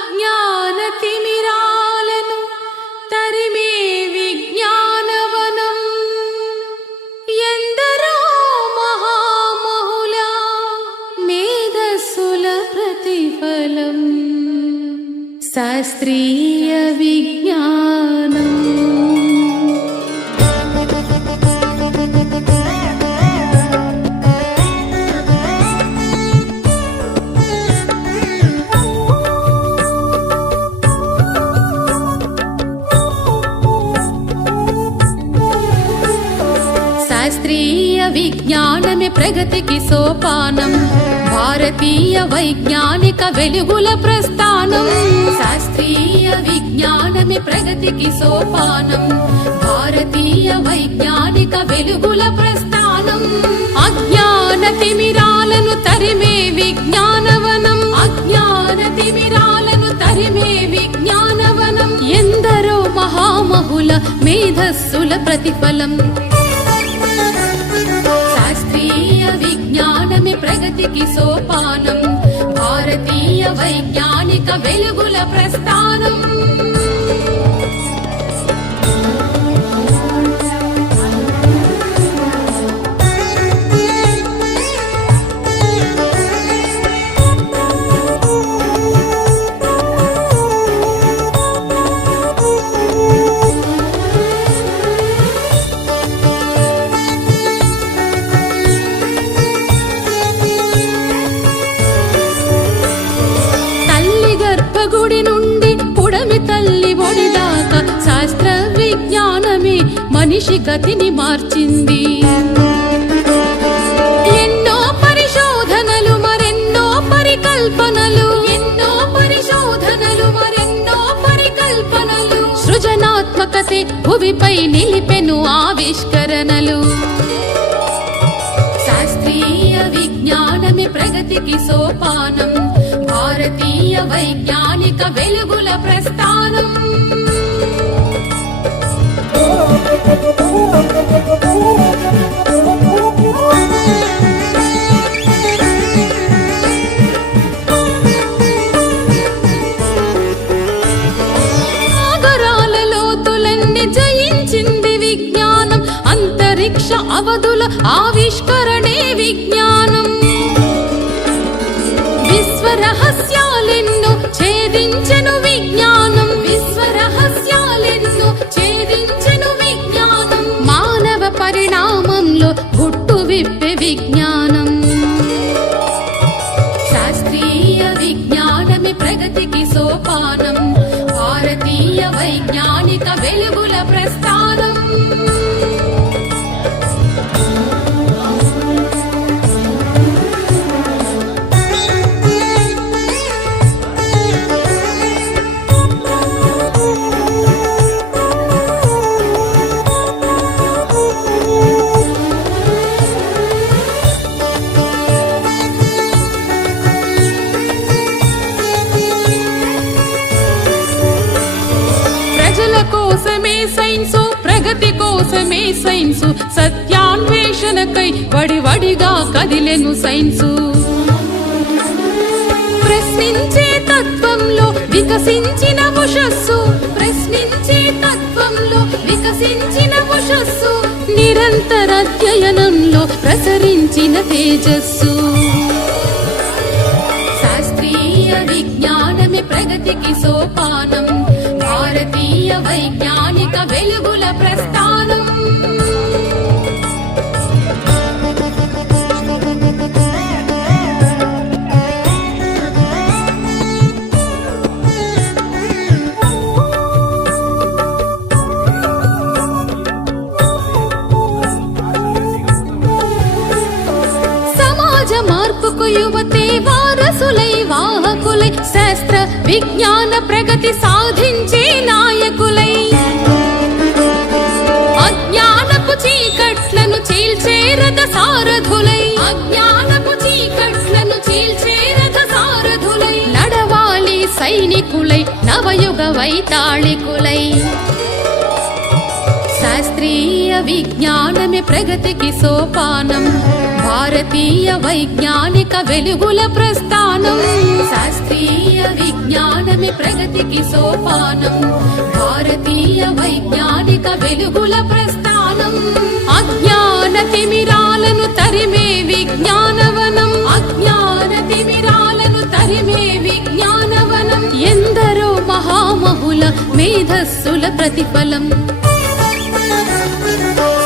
అజ్ఞానతిమిరాలను తరిమే విజ్ఞానవనం ఎందరో మహామహుల మేధస్సుల ప్రతిఫలం శాస్త్రీయ విజ్ఞానం. శాస్త్రీయ విజ్ఞానమే ప్రగతికి సోపానం, భారతీయ వైజ్ఞానిక వెలుగుల ప్రస్థానం. శాస్త్రీయ విజ్ఞానమే ప్రగతికి సోపానం, భారతీయ వైజ్ఞానిక వెలుగుల ప్రస్థానం. అజ్ఞాన తిమిరాలను తరిమే విజ్ఞానవనం, అజ్ఞాన తిమిరాలను తరిమే విజ్ఞానవనం ఎందరో మహామహుల మేధస్సుల ప్రతిఫలం. శాస్త్రీయ విజ్ఞానమే ప్రగతికి సోపానం, భారతీయ వైజ్ఞానిక వెలుగుల ప్రస్థానం. గుడి నుండి పుడమి తల్లి ఒడి దాకా శాస్త్ర విజ్ఞానమే మనిషి గతిని మార్చింది. ఎన్నో పరిశోధనలు మరెన్నో పరికల్పనలు, ఎన్నో పరిశోధనలు మరెన్నో పరికల్పనలు, సృజనాత్మకతే భువిపై నిలిపెను ఆవిష్కరణలు. శాస్త్రీయ విజ్ఞానమే ప్రగతికి సోపానం, భారతీయ వైజ్ఞానిక వెలుగుల ప్రస్థానం. సాగరాల లోతులన్నీ జయించింది విజ్ఞానం, అంతరిక్ష అవధుల ఆవిష్కరణే విజ్ఞానం. విశ్వరహస్యాలెన్నో ఛేదించెను విజ్ఞానం, విశ్వరహస్యాలెన్నో ఛేదించెను విజ్ఞానం. మానవ పరిణామంలో గుట్టు విప్పే విజ్ఞానం. శాస్త్రీయ విజ్ఞానమే ప్రగతికి సోపానం, భారతీయ వైజ్ఞానిక వెలుగుల ప్రస్థానం. కోసమే సైన్సు, ప్రగతి కోసమే సైన్సు, సత్యాన్వేషణకై వడివడిగా కదిలెను సైన్సు. ప్రశ్నించే తత్వంలో వికసించిన ఉషస్సు, ప్రశ్నించే తత్వంలో వికసించిన ఉషస్సు, నిరంతర అధ్యయనంలో ప్రసరించిన తేజస్సు. శాస్త్రీయ విజ్ఞానమే ప్రగతికి సోపానం, భారతీయ వైజ్ఞానిక వెలుగుల ప్రస్థానం. సమాజ మార్పుకు యువతే వారసులై వాహకులై, శాస్త్ర విజ్ఞాన ప్రగతి సాధించే నాయకులై, అజ్ఞానపు చీకట్లను చీల్చే రథ సారథులై, అజ్ఞానపు చీకట్లను చీల్చే రథ సారథులై, నడవాలి సైనికులై నవయుగ వైతాళికులై. శాస్త్రీయ విజ్ఞానమే ప్రగతికి సోపానం, భారతీయ వైజ్ఞానిక వెలుగుల ప్రస్థానం. శాస్త్రీయ విజ్ఞానమే ప్రగతికి సోపానం భారతీయ వైజ్ఞానిక వెలుగుల ప్రస్థానం అజ్ఞాన తిమిరాలను తరిమే విజ్ఞానవనం అజ్ఞాన తిమిరాలను తరిమే విజ్ఞానవనం ఎందరో మహామహుల మేధస్సుల ప్రతిఫలం